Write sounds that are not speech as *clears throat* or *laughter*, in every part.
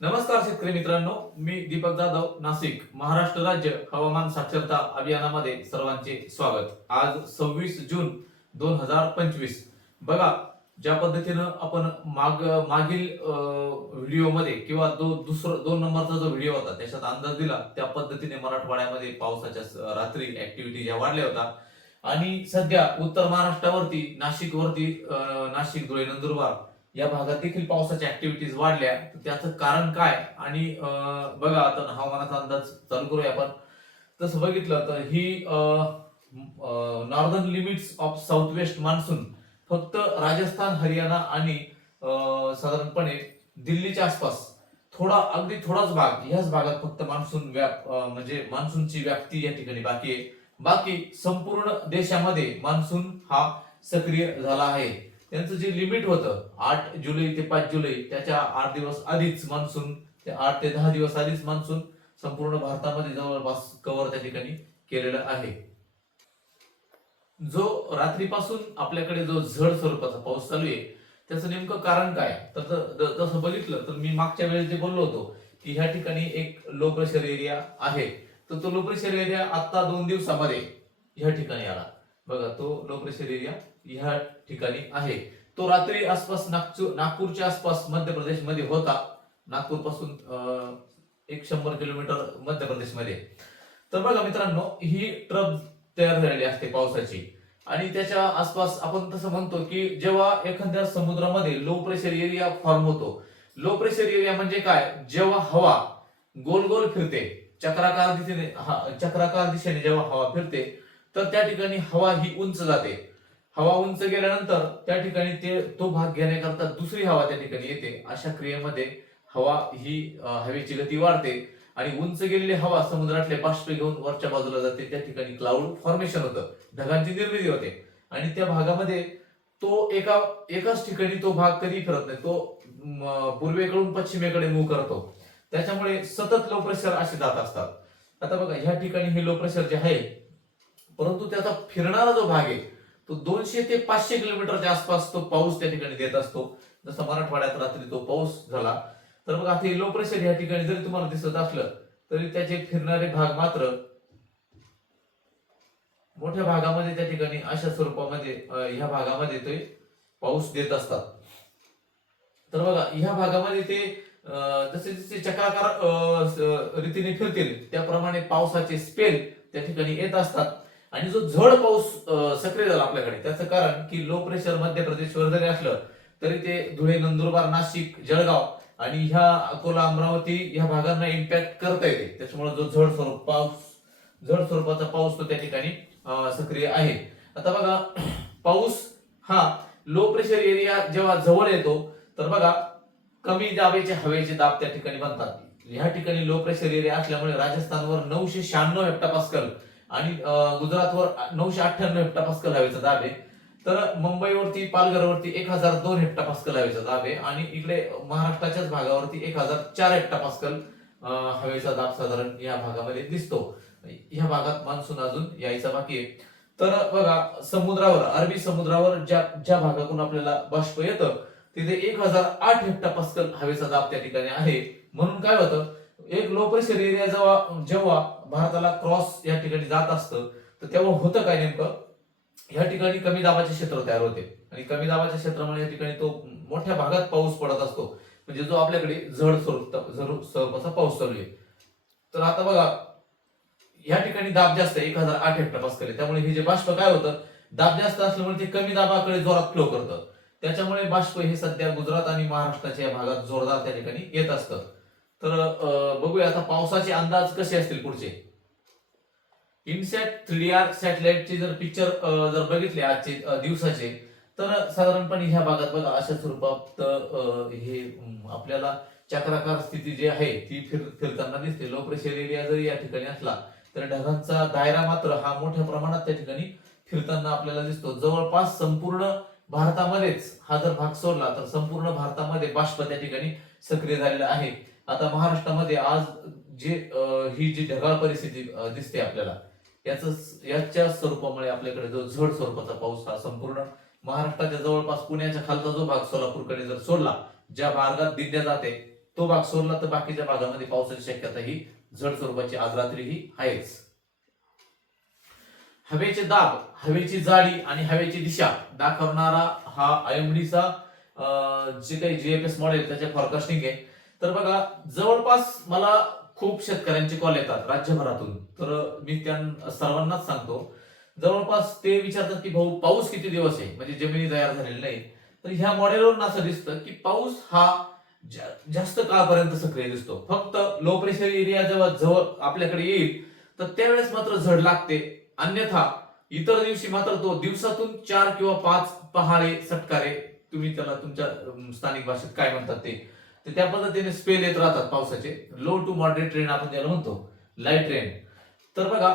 नमस्कार शेतकरी मित्रांनो मी दीपक जाधव नाशिक महाराष्ट्र राज्य हवामान साक्षरता अभियानामध्ये सर्वांचे स्वागत. आज सव्वीस जून दोन हजार पंचवीस. बघा ज्या पद्धतीनं आपण माग मागील व्हिडिओमध्ये किंवा दो दुसरा दोन नंबरचा जो व्हिडिओ होता त्याच्यात अंदाज दिला त्या पद्धतीने मराठवाड्यामध्ये पावसाच्या रात्री ऍक्टिव्हिटी ज्या वाढल्या होत्या. आणि सध्या उत्तर महाराष्ट्रावरती नाशिकवरती अं, नाशिक धुळे नंदुरबार या भागात देखील पावसाच्या ऍक्टिव्हिटीज वाढल्या. तर त्याचं कारण काय? आणि बघा आता हवामानाचा अंदाज चालू करूया आपण. तसं बघितलं तर ही northern limits of south west monsoon फक्त राजस्थान हरियाणा आणि साधारणपणे दिल्लीच्या आसपास थोडा अगदी थोडाच भाग ह्याच भागात फक्त मान्सून व्याप म्हणजे मान्सूनची व्याप्ती या ठिकाणी बाकी आहे. बाकी संपूर्ण देशामध्ये मान्सून हा सक्रिय झाला आहे. त्यांचं जे लिमिट होतं आठ जुलै ते पाच जुलै त्याच्या आठ दिवस आधीच मान्सून ते आठ ते दहा दिवस आधीच मान्सून संपूर्ण भारतामध्ये जवळपास कव्हर त्या ठिकाणी केलेलं आहे. जो रात्रीपासून आपल्याकडे जो झड स्वरूपाचा पाऊस चालू आहे त्याचं नेमकं कारण काय? तर जसं बघितलं तर मी मागच्या वेळेस जे बोललो होतो की ह्या ठिकाणी एक लो प्रेशर एरिया आहे. तर तो लो प्रेशर एरिया आता दोन दिवसामध्ये ह्या ठिकाणी आला. बघा तो लो प्रेशर एरिया ह्या ठिकाणी आहे. तो रात्री आसपास नागपूर नागपूरच्या आसपास मध्य प्रदेशमध्ये होता. नागपूरपासून एक शंभर किलोमीटर मध्य प्रदेशमध्ये. तर बघा मित्रांनो ही ट्रब तयार झालेली असते पावसाची. आणि त्याच्या आसपास आपण तसं म्हणतो की जेव्हा एखाद्या समुद्रामध्ये लो प्रेशर एरिया फॉर्म होतो. लो प्रेशर एरिया म्हणजे काय? जेव्हा हवा गोल गोल फिरते चक्राकार दिशेने हा चक्राकार दिशेने जेव्हा हवा फिरते तर त्या ठिकाणी हवा ही उंच जाते. हवा उंच गेल्यानंतर त्या ठिकाणी ते तो भाग घेण्याकरता दुसरी हवा त्या ठिकाणी येते. अशा क्रियेमध्ये हवा ही हवेची गती वाढते आणि उंच गेलेली हवा समुद्रातले बाष्प घेऊन वरच्या बाजूला जाते. त्या ठिकाणी क्लाउड फॉर्मेशन होतं. ढगांची निर्मिती होते. आणि त्या भागामध्ये तो एका एकाच ठिकाणी तो भाग कधी फिरत नाही. तो पूर्वेकडून पश्चिमेकडे मूव करतो. त्याच्यामुळे सतत लो प्रेशर असे जात असतात. आता बघा ह्या ठिकाणी हे लो प्रेशर जे आहे परंतु त्याचा फिरणारा जो भाग आहे तो दोनशे ते पाचशे किलोमीटरच्या आसपास तो पाऊस त्या ठिकाणी देत असतो. जसं मराठवाड्यात रात्री तो पाऊस झाला तर बघा आता लो प्रेशर या ठिकाणी जरी तुम्हाला दिसत असलं तरी त्याचे फिरणारे भाग मात्र मोठ्या भागामध्ये त्या ठिकाणी अशा स्वरूपामध्ये ह्या भागामध्ये ते पाऊस देत असतात. तर बघा ह्या भागामध्ये ते जसे जसे चक्राकार अं, रीतीने फिरतील त्याप्रमाणे पावसाचे स्पेल त्या ठिकाणी येत असतात. आणि जो झड पाऊस सक्रिय झाला आपल्याकडे त्याचं कारण की लो प्रेशर मध्य प्रदेशवर जरी असलं तरी ते धुळे नंदुरबार नाशिक जळगाव आणि ह्या अकोला अमरावती ह्या भागांना इम्पॅक्ट करता येते. त्याच्यामुळे जो झड स्वरूप पाऊस झड स्वरूपाचा पाऊस तो त्या ठिकाणी सक्रिय आहे. आता बघा पाऊस हा लो प्रेशर एरिया जेव्हा जवळ येतो तर बघा कमी दाबेचे हवेचे दाब त्या ठिकाणी बनतात. ह्या ठिकाणी लो प्रेशर एरिया असल्यामुळे राजस्थानवर नऊशे शहाण्णव हेक्टापास्कल आणि गुजरातवर नऊशे अठ्ठ्याण्णव हेक्टापास्कल हवेचा दाब आहे. तर मुंबईवरती पालघरवरती एक हजार दोन हेक्टापास्कल हवेचा दाब आहे आणि इकडे महाराष्ट्राच्याच भागावरती एक हजार चार हेक्टापास्कल हवेचा दाब साधारण या भागामध्ये दिसतो. ह्या भागात मान्सून अजून यायचा बाकी आहे. तर बघा समुद्रावर अरबी समुद्रावर ज्या ज्या भागातून आपल्याला बाष्प येतं तिथे एक हजार आठ हेक्टापास्कल हवेचा दाब त्या ठिकाणी आहे. म्हणून काय होतं? एक लो प्रेशर एरिया जेव्हा जेव्हा भारताला क्रॉस या ठिकाणी जात असतं तर तेव्हा होतं काय नेमकं? या ठिकाणी कमी दाबाचे क्षेत्र तयार होते. आणि कमी दाबाच्या क्षेत्रामुळे या ठिकाणी तो मोठ्या भागात पाऊस पडत असतो. म्हणजे जो आपल्याकडे झड स्वरूप झड स्वरूपाचा पाऊस चालू आहे. तर आता बघा या ठिकाणी दाब जास्त आहे एक हजार आठ हेक्टरपास्कल आहे त्यामुळे हे जे बाष्प काय होतं? दाब जास्त असल्यामुळे ते कमी दाबाकडे जोरात फ्लो करतं. त्याच्यामुळे बाष्प हे सध्या गुजरात आणि महाराष्ट्राच्या या भागात जोरदार त्या ठिकाणी येत असतं. तर बघूया आता पावसाचे अंदाज कसे असतील पुढचे. इनसॅट थ्री आर सॅटेलाइटचे जर पिक्चर जर बघितले आजचे दिवसाचे तर साधारणपणे ह्या भागात बघा अशा स्वरूपात हे आपल्याला चक्राकार स्थिती जी आहे ती फिर फिरताना दिसते. लो प्रेशर एरिया जरी या ठिकाणी असला तर ढगांचा दायरा मात्र हा मोठ्या प्रमाणात त्या ठिकाणी फिरताना आपल्याला दिसतो. जवळपास संपूर्ण भारतामध्येच हा जर भाग सोडला तर संपूर्ण भारतामध्ये बाष्प त्या ठिकाणी सक्रिय झालेला आहे. आता महाराष्ट्रामध्ये आज जे ही जी ढगाळ परिस्थिती दिसते आपल्याला याच याच्या स्वरूपामुळे आपल्याकडे जो झड स्वरूपाचा पाऊस हा संपूर्ण महाराष्ट्राच्या जवळपास पुण्याच्या खालचा जो भाग सोलापूरकडे जर सोडला ज्या मार्गात दिंड्या जाते तो भाग सोडला तर बाकीच्या भागामध्ये पावसाची शक्यता ही झड स्वरूपाची आज रात्री ही आहेच. हवेचे दाब हवेची जाडी आणि हवेची दिशा दाखवणारा हा आयएमडीचा जे काही जीएफएस मॉडेल त्याचे फॉरकास्टिंग आहे. तर बघा जवळपास मला खूप शेतकऱ्यांचे कॉल येतात राज्यभरातून. तर मी त्या सर्वांनाच सांगतो जवळपास ते विचारतात की भाऊ पाऊस किती दिवस आहे? म्हणजे जमिनी तयार झालेली नाही तर ह्या मॉडेलवरून असं दिसतं की पाऊस हा जा- जास्त काळपर्यंत सक्रिय दिसतो. फक्त लो प्रेशर एरिया जेव्हा जवळ आपल्याकडे येईल तर त्यावेळेस मात्र झड लागते. अन्यथा इतर दिवशी मात्र तो दिवसातून चार किंवा पाच पहाडे सटकारे तुम्ही त्याला तुमच्या स्थानिक भाषेत काय म्हणतात ते? तर त्या पद्धतीने स्पेल येत राहतात पावसाचे. लो टू मॉडरेट ट्रेन आपण त्याला म्हणतो लाइट ट्रेन तर बघा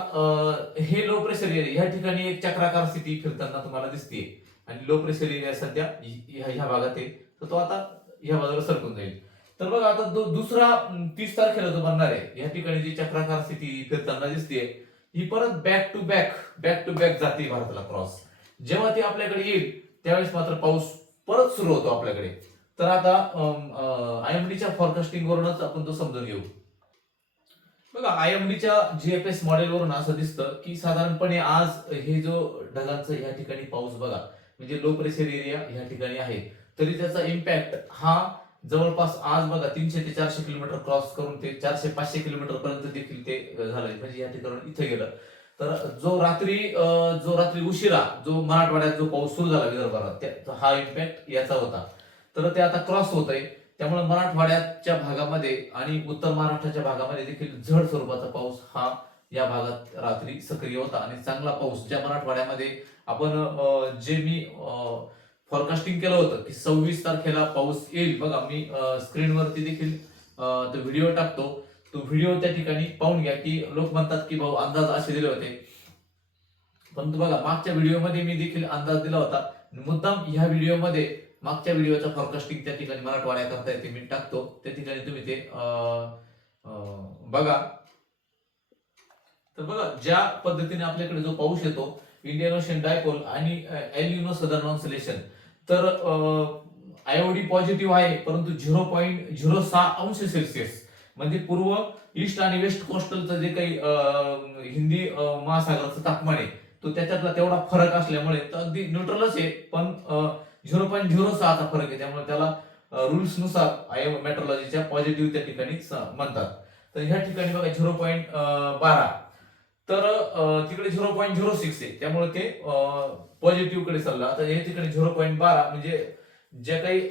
हे लो प्रेशर एरिया ह्या ठिकाणी एक चक्राकार स्थिती फिरताना तुम्हाला दिसते आणि लो प्रेशर एरिया सध्या ह्या भागात आहे. तर तो आता ह्या बाजूला सरकून जाईल. तर बघा आता दुसरा तीस तारखेला जो बनणार आहे या ठिकाणी जी चक्राकार स्थिती फिरताना दिसते ही परत back to back back to back जाते भारताला क्रॉस जेव्हा ती आपल्याकडे येईल त्यावेळेस मात्र पाऊस परत सुरू होतो आपल्याकडे. तर आता आयएमडीच्या फॉरकास्टिंग वरूनच आपण तो समजून घेऊ. बघा आयएमडीच्या जीएफएस मॉडेल वरून असं दिसतं की साधारणपणे आज हे जो ढगांचा या ठिकाणी पाऊस बघा म्हणजे लो प्रेशर एरिया या ठिकाणी आहे. तरी त्याचा इम्पॅक्ट हा जवळपास आज बघा तीनशे ते चारशे किलोमीटर क्रॉस करून ते चारशे पाचशे किलोमीटर पर्यंत देखील ते झालंय. म्हणजे या ठिकाणी इथे गेलं. तर जो रात्री जो रात्री उशिरा जो मराठवाड्यात जो पाऊस सुरू झाला विदर्भात हा इम्पॅक्ट याचा होता. तर ते आता क्रॉस होत आहे त्यामुळे मराठवाड्याच्या भागामध्ये आणि उत्तर महाराष्ट्राच्या भागामध्ये देखील झड स्वरूपाचा पाऊस हा या भागात रात्री सक्रिय होता. आणि चांगला पाऊस ज्या मराठवाड्यामध्ये आपण जे मी फॉरकास्टिंग केलं होतं की सव्वीस तारखेला पाऊस येईल. बघा मी स्क्रीनवरती देखील तो व्हिडिओ टाकतो. तो व्हिडिओ त्या ठिकाणी पाहून घ्या की लोक म्हणतात की भाऊ अंदाज असे दिले होते. परंतु बघा मागच्या व्हिडिओमध्ये मी देखील अंदाज दिला होता. मुद्दाम ह्या व्हिडिओमध्ये मागच्या व्हिडिओचा फॉरकास्टिंग त्या ठिकाणी मराठवाड्या करता येते. मी टाकतो. त्या ठिकाणी तुम्ही ते अं, बघा. तर बघा ज्या पद्धतीने आपल्याकडे जो पाऊस येतो इंडियन ओशन डायपोल आणि सदर सदर्न ऑन्सलेशन तर आयओडी पॉझिटिव्ह आहे परंतु झिरो पॉईंट झिरो सहा अंश सेल्सिअस. म्हणजे पूर्व ईस्ट आणि वेस्ट कोस्टलचं जे काही अं, हिंदी महासागराचं तापमान आहे तो त्याच्यातला तेवढा फरक असल्यामुळे तर अगदी न्यूट्रलच आहे पण झिरो पॉईंट झिरो सहाचा फरक आहे. त्यामुळे त्याला रुल्सनुसार आय मेट्रोलॉजीच्या पॉझिटिव्ह त्या ठिकाणी म्हणतात. तर ह्या ठिकाणी बघा झिरो पॉईंट बारा. तर तिकडे झिरो पॉईंट झिरो सिक्स आहे. त्यामुळे ते पॉझिटिव्हकडे चाललं. आता हे तिकडे झिरो पॉईंट बारा म्हणजे जे काही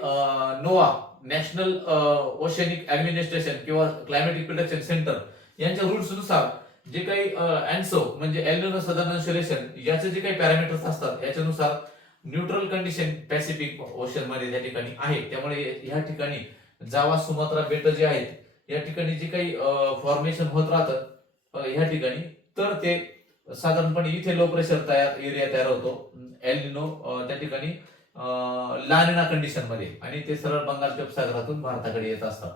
नोवा नॅशनल ओशनिक ऍडमिनिस्ट्रेशन किंवा क्लायमेटिक प्रोटेक्शन सेंटर यांच्या रुल्सनुसार जे काही अँसो म्हणजे एल्निनो सदन इन्सुलेशन याचे जे काही पॅरामीटर्स असतात याच्यानुसार न्यूट्रल कंडिशन पॅसिफिक ओशनमध्ये त्या ठिकाणी आहे त्यामुळे या ठिकाणी जावा सुमात्रा बेट जे आहेत या ठिकाणी जे काही फॉर्मेशन होत राहतं ह्या ठिकाणी तर ते साधारणपणे इथे लो प्रेशर तयार एरिया तयार होतो. एलिनो त्या ठिकाणी लानिना कंडिशनमध्ये. आणि ते सरळ बंगालच्या उपसागरातून भारताकडे येत असतात.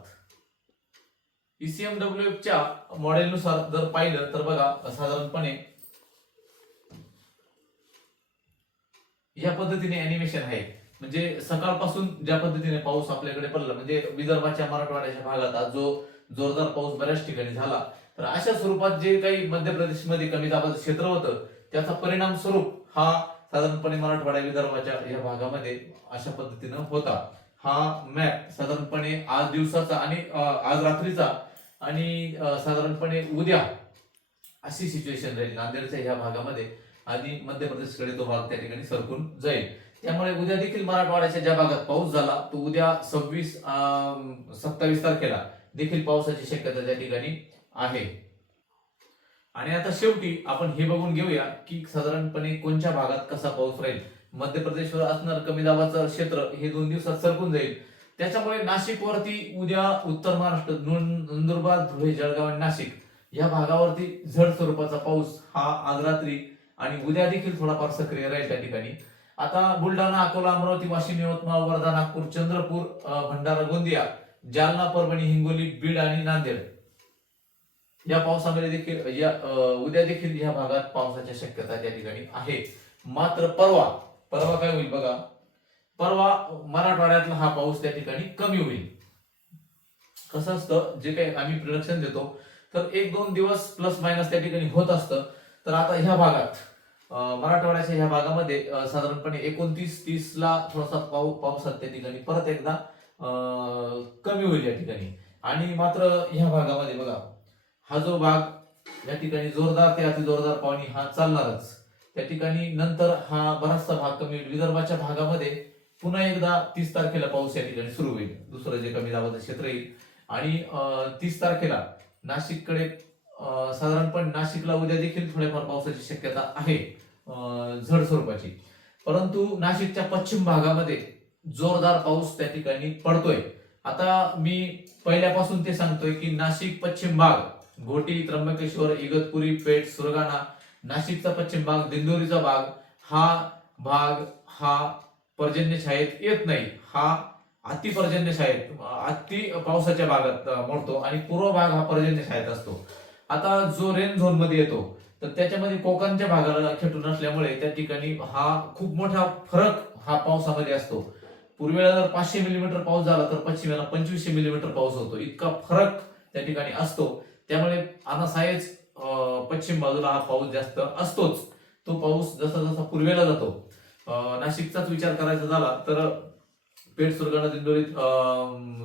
E ईसीएमडब्ल्यू च्या मॉडेलनुसार जर पाहिलं तर बघा साधारणपणे ह्या पद्धतीने अॅनिमेशन आहे. म्हणजे सकाळपासून ज्या पद्धतीने पाऊस आपल्याकडे पडला म्हणजे विदर्भाच्या मराठवाड्याच्या भागात आज जो जोरदार पाऊस बऱ्याच ठिकाणी झाला तर अशा स्वरूपात जे काही मध्य प्रदेशमध्ये कमी दाबाचं क्षेत्र होतं त्याचा परिणाम स्वरूप हा साधारणपणे मराठवाडा विदर्भाच्या या भागामध्ये अशा पद्धतीनं होता. हा मॅप साधारणपणे आज दिवसाचा आणि आज रात्रीचा आणि साधारणपणे उद्या अशी सिच्युएशन राहील नांदेडच्या ह्या भागामध्ये. आणि मध्य प्रदेशकडे तो भाग त्या ठिकाणी सरकून जाईल. त्यामुळे उद्या देखील मराठवाड्याच्या ज्या भागात पाऊस झाला तो उद्या सव्वीस सत्तावीस तारखेला देखील पावसाची शक्यता त्या ठिकाणी आहे. आणि आता शेवटी आपण हे बघून घेऊया की साधारणपणे कोणत्या भागात कसा पाऊस राहील. मध्य प्रदेशवर असणार कमी दाबाचं क्षेत्र हे दोन दिवसात सरकून जाईल. त्याच्यामुळे नाशिकवरती उद्या उत्तर महाराष्ट्र नंदुरबार धुळे जळगाव आणि नाशिक या भागावरती झड स्वरूपाचा पाऊस हा आज रात्री आणि उद्या देखील थोडाफार सक्रिय राहील त्या ठिकाणी. आता बुलढाणा अकोला अमरावती वाशिम यवतमाळ वर्धा नागपूर चंद्रपूर भंडारा गोंदिया जालना परभणी हिंगोली बीड आणि नांदेड. या पावसामध्ये देखील या उद्या देखील या भागात पावसाच्या शक्यता त्या ठिकाणी आहे मात्र परवा परवा काय होईल बघा? परवा मराठवाड्यातला हा पाऊस त्या ठिकाणी कमी होईल. कसं असतं जे काही आम्ही प्रोडक्शन देतो तर एक दोन दिवस प्लस मायनस त्या ठिकाणी होत असतं. तर आता ह्या भागात मराठवाड्याच्या ह्या भागामध्ये साधारणपणे एकोणतीस तीस ला थोडासा पाऊ पावसात त्या ठिकाणी. परत एकदा कमी होईल या ठिकाणी. आणि मात्र ह्या भागामध्ये बघा हा जो भाग या ठिकाणी जोरदार ते अति जोरदार पाणी हा चालणारच. त्या ठिकाणी नंतर हा बराचसा भाग कमी होईल. विदर्भाच्या भागामध्ये पुन्हा एकदा तीस तारखेला पाऊस या ठिकाणी सुरू होईल. दुसरं जे कमी दाबाचं क्षेत्र येईल. आणि तीस तारखेला नाशिककडे साधारणपणे नाशिकला उद्या देखील थोड्याफार पावसाची शक्यता आहे झड स्वरूपाची. परंतु नाशिकच्या पश्चिम भागामध्ये जोरदार पाऊस त्या ठिकाणी पडतोय. आता मी पहिल्यापासून ते सांगतोय की नाशिक पश्चिम भाग घोटी त्र्यंबकेश्वर इगतपुरी पेठ सुरगाणा नाशिकचा पश्चिम भाग दिंडोरीचा भाग हा भाग हा पर्जन्य छायेत येत नाही. हा अति पर्जन्य छायेत अति पावसाच्या भागात मोडतो आणि पूर्व भाग हा पर्जन्य छायेत असतो. आता जो रेन झोनमध्ये येतो तर त्याच्यामध्ये कोकणच्या भागाला खेटून असल्यामुळे त्या ठिकाणी हा खूप मोठा फरक हा पावसामध्ये असतो. पूर्वेला जर पाचशे मिलीमीटर पाऊस झाला तर पश्चिमेला पंचवीसशे मिलीमीटर पाऊस होतो. इतका फरक त्या ठिकाणी असतो. त्यामुळे अनासायच पश्चिम बाजूला हा पाऊस जास्त असतोच. तो पाऊस जसा जसा पूर्वेला जातो. नाशिकचाच विचार करायचा झाला तर पेठ सुरगाणा दिंडोरीत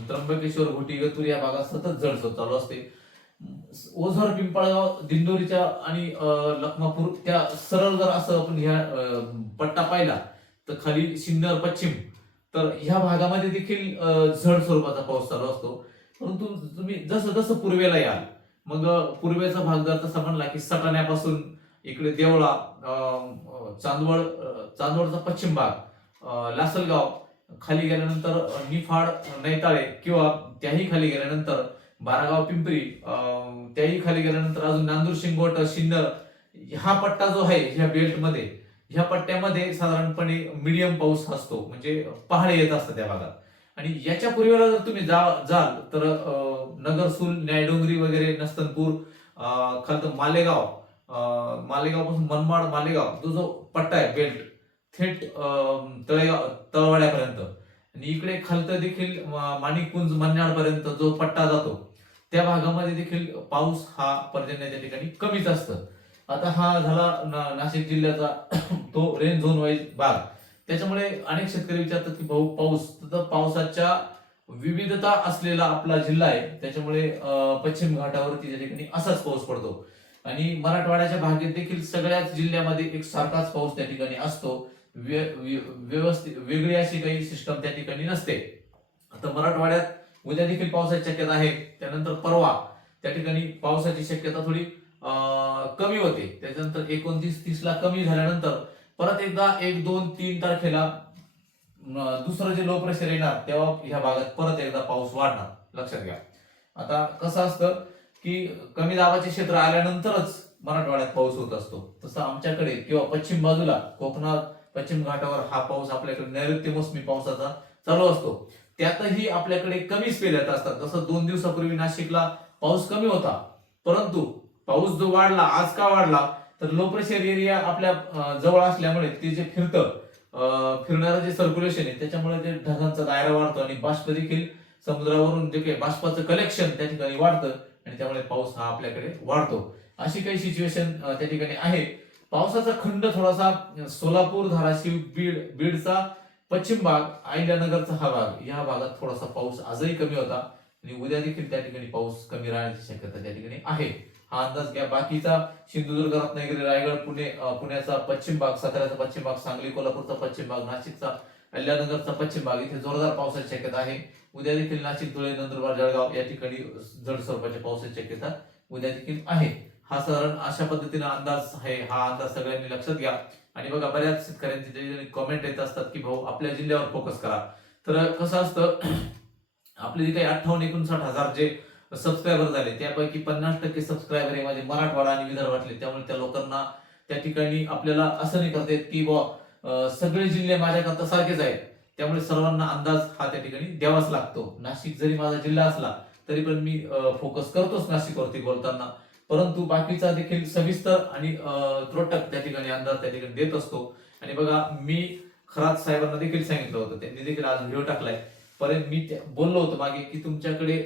त्र्यंबकेश्वर घोटी गतूर या भागात सतत जड चालू असते. ओझर पिंपळगाव दिंडोरीच्या आणि लखमापूर त्या सरळ जर असं आपण ह्या पट्टा पाहिला तर खाली सिन्नर पश्चिम तर ह्या भागामध्ये देखील झड स्वरूपाचा पाऊस चालू असतो. परंतु तुम्ही जसं जसं पूर्वेला याल मग पूर्वेचा भाग जर तसा म्हणला की सटाण्यापासून इकडे देवळा चांदवड चांदवडचा पश्चिम भाग लासलगाव खाली गेल्यानंतर निफाड नैताळे किंवा त्याही खाली गेल्यानंतर बारागाव पिंपरी त्याही खाली गेल्यानंतर अजून नांदूर शिंगोट सिन्नर हा पट्टा जो आहे ह्या बेल्टमध्ये ह्या पट्ट्यामध्ये साधारणपणे मिडियम पाऊस असतो. म्हणजे पहाडे येत असतं त्या भागात. आणि याच्या पूर्वेला जर तुम्ही जा जाल तर नगरसूल न्यायडोंगरी वगैरे नस्तनपूर अं, खालतं मालेगाव मालेगावपासून मनमाड मालेगाव जो जो पट्टा आहे बेल्ट थेट तळेगाव तळवाड्यापर्यंत. आणि इकडे खालतं देखील माणिकपुंज मन्याडपर्यंत जो पट्टा जातो त्या भागामध्ये देखील पाऊस हा पर्जन्य त्या ठिकाणी कमीच असतं. आता हा झाला ना- नाशिक जिल्ह्याचा *clears throat* तो रेन झोन वाईज भाग. त्याच्यामुळे अनेक शेतकरी विचारतात की भाऊ पाऊस तर पावसाच्या विविधता असलेला आपला जिल्हा आहे. त्याच्यामुळे पश्चिम घाटावरती त्या ठिकाणी असाच पाऊस पडतो. आणि मराठवाड्याच्या भागेत देखील सगळ्याच जिल्ह्यामध्ये एक सारखाच पाऊस त्या ठिकाणी असतो. व्य- व्यवस्थित वेगळी अशी काही सिस्टम त्या ठिकाणी नसते. आता मराठवाड्यात उद्या देखील पावसाची शक्यता आहे. त्यानंतर परवा त्या ठिकाणी पावसाची शक्यता थोडी अं, कमी होते. त्याच्यानंतर एकोणतीस तीस ला कमी झाल्यानंतर परत एकदा एक दोन तीन तारखेला दुसरं जे लो प्रेशर येणार तेव्हा ह्या भागात परत एकदा पाऊस वाढणार. लक्षात घ्या. आता कसं असतं की कमी दाबाचे क्षेत्र आल्यानंतरच मराठवाड्यात पाऊस होत असतो. तसं आमच्याकडे किंवा पश्चिम बाजूला कोकणात पश्चिम घाटावर हा पाऊस आपल्याकडे नैऋत्य मोसमी पावसाचा चालू असतो. त्यातही आपल्याकडे कमी स्पेल येत असतात. जसं दोन दिवसापूर्वी नाशिकला पाऊस कमी होता परंतु पाऊस जो वाढला आज का वाढला तर लो प्रेशर एरिया आपल्या जवळ असल्यामुळे ते जे फिरतं फिरणारं जे सर्क्युलेशन आहे त्याच्यामुळे ते ढगांचा दायरा वाढतो आणि बाष्प देखील समुद्रावरून जे काही बाष्पाचं कलेक्शन त्या ठिकाणी वाढतं आणि त्यामुळे पाऊस हा आपल्याकडे वाढतो. अशी काही सिच्युएशन त्या ठिकाणी आहे. पावसाचा खंड थोडासा सोलापूर धाराशिव बीड बीडचा पश्चिम भाग आयल्यानगरचा हा भाग या भागात थोडासा पाऊस आजही कमी होता आणि उद्या देखील त्या ठिकाणी पाऊस कमी राहण्याची शक्यता त्या ठिकाणी आहे. हा अंदाज घ्या. बाकीचा सिंधुदुर्ग रत्नागिरी रायगड पुणे पुण्याचा पश्चिम भाग साताऱ्याचा पश्चिम भाग सांगली कोल्हापूरचा पश्चिम भाग नाशिकचा अहिल्यानगरचा पश्चिम भाग इथे जोरदार पावसाची शक्यता आहे. उद्या देखील नाशिक धुळे नंदुरबार जळगाव या ठिकाणी जड स्वरूपाच्या पावसाची शक्यता उद्या देखील आहे. हा साधारण अशा पद्धतीने अंदाज आहे. हा अंदाज सगळ्यांनी लक्षात घ्या. आणि बघा बऱ्याच शेतकऱ्यांचे कॉमेंट कमेंट येत असतात की भाऊ आपल्या जिल्ह्यावर फोकस करा. तर कसं असतं *clears throat* आपले जे काही अठ्ठावन्न एकोणसाठ हजार जे सबस्क्रायबर झाले त्यापैकी पन्नास टक्के सबस्क्रायबर हे माझे मराठवाडा आणि विदर्भातले त्यामुळे त्या लोकांना त्या ठिकाणी आपल्याला असं नाही करता येत की बुवा सगळे जिल्हे माझ्याकरता सारखेच आहेत. त्यामुळे सर्वांना अंदाज हा त्या ठिकाणी द्यावाच लागतो. नाशिक जरी माझा जिल्हा असला तरी पण मी फोकस करतोच नाशिकवरती बोलताना. परंतु बाकीचा देखील सविस्तर आणि त्रोटक त्या ठिकाणी अंदाज त्या ठिकाणी देत असतो. आणि बघा मी खरात साहेबांना देखील सांगितलं होतं. त्यांनी देखील आज व्हिडिओ टाकलाय. परत मी बोललो होतो मागे की तुमच्याकडे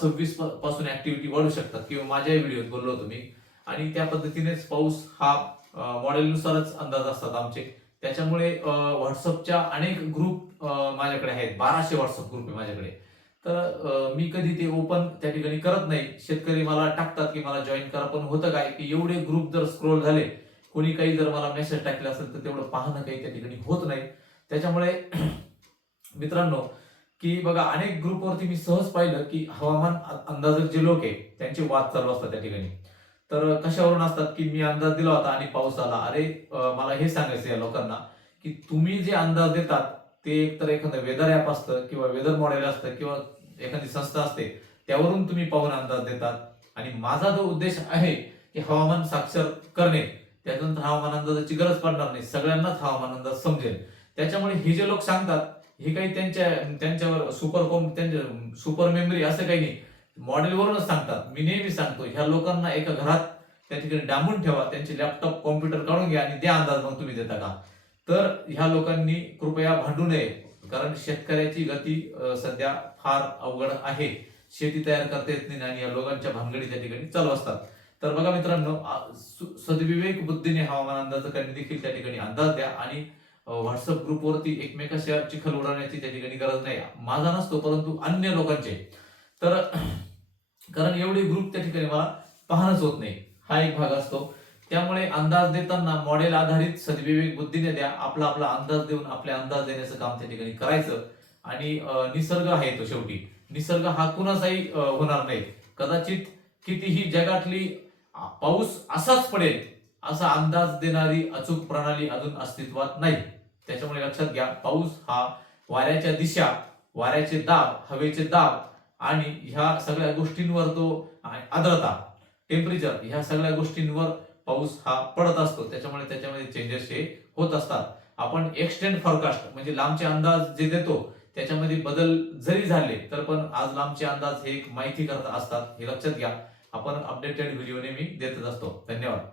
सव्वीसपासून ऍक्टिव्हिटी वाढू शकतात किंवा माझ्या व्हिडिओत बोललो होतो मी. आणि त्या पद्धतीनेच पाऊस हा मॉडेलनुसारच अंदाज असतात आमचे. त्याच्यामुळे व्हॉट्सअपच्या अनेक ग्रुप माझ्याकडे आहेत. बाराशे व्हॉट्सअप ग्रुप आहे माझ्याकडे. तर मी कधी ते ओपन त्या ठिकाणी करत नाही. शेतकरी मला टाकतात की मला जॉईन करा. पण होतं काय की एवढे ग्रुप जर स्क्रोल झाले कोणी काही जर मला मेसेज टाकले असेल तर तेवढं पाहणं काही त्या ठिकाणी होत नाही. त्याच्यामुळे *clears throat* मित्रांनो की बघा अनेक ग्रुपवरती मी सहज पाहिलं की हवामान अंदाजक जे लोक आहे त्यांचे वाद चालू असतात त्या ठिकाणी. तर कशावरून असतात की मी अंदाज दिला होता आणि पाऊस आला. अरे मला हे सांगायचं या लोकांना की तुम्ही जे अंदाज देतात ते एकतर एखादं वेदर ॲप असतं किंवा वेदर मॉडेल असतं किंवा एखादी संस्था असते त्यावरून तुम्ही पाहून अंदाज देतात. आणि माझा जो उद्देश आहे की हवामान साक्षर करणे त्याच्यानंतर हवामान अंदाजाची गरज पडणार नाही सगळ्यांनाच हवामान अंदाज समजेल. त्याच्यामुळे हे जे लोक सांगतात हे काही त्यांच्या त्यांच्यावर सुपर कॉम त्यांच्या सुपर मेमरी असं काही नाही. मॉडेलवरूनच सांगतात. मी नेहमी सांगतो ह्या लोकांना एका घरात त्या ठिकाणी डांबून ठेवा त्यांचे लॅपटॉप कॉम्प्युटर काढून घ्या आणि त्या अंदाज मग तुम्ही देता का? तर ह्या लोकांनी कृपया भांडू नये कारण शेतकऱ्याची गती सध्या फार अवघड आहे. शेती तयार करता येत नाही आणि या लोकांच्या भानगडी त्या ठिकाणी चालू असतात. तर बघा मित्रांनो सु- सद्विवेक बुद्धीने हवामान अंदाज करणे देखील त्या ठिकाणी अंदाज द्या आणि व्हॉट्सअप ग्रुपवरती एकमेकाशी चिखल उडवण्याची त्या ठिकाणी गरज नाही. माझा नसतो परंतु अन्य लोकांचे. तर *clears throat* कारण एवढे ग्रुप त्या ठिकाणी मला पाहणंच होत नाही. हा एक भाग असतो. त्यामुळे अंदाज देताना मॉडेल आधारित सद्विवेक बुद्धीने द्या आपला आपला अंदाज देऊन आपले अंदाज देण्याचं काम त्या ठिकाणी करायचं. आणि निसर्ग आहे तो शेवटी. निसर्ग हा कुणाचाही होणार नाही. कदाचित कितीही जगातली पाऊस असाच पडेल असा अंदाज देणारी अचूक प्रणाली अजून अस्तित्वात नाही. त्याच्यामुळे लक्षात घ्या पाऊस हा वाऱ्याच्या दिशा वाऱ्याचे दाब हवेचे दाब आणि ह्या सगळ्या गोष्टींवर तो आणि आर्द्रता टेम्परेचर ह्या सगळ्या गोष्टींवर पाऊस हा पडत असतो. त्याच्यामुळे त्याच्यामध्ये चेंजेस हे होत असतात. आपण एक्सटेंड फॉरकास्ट म्हणजे लांबचे अंदाज जे देतो त्याच्यामध्ये बदल जरी झाले तर पण आज लांबचे अंदाज हे एक माहिती करत असतात. हे लक्षात घ्या. आपण अपडेटेड व्हिडिओ नेहमी देतच असतो. धन्यवाद.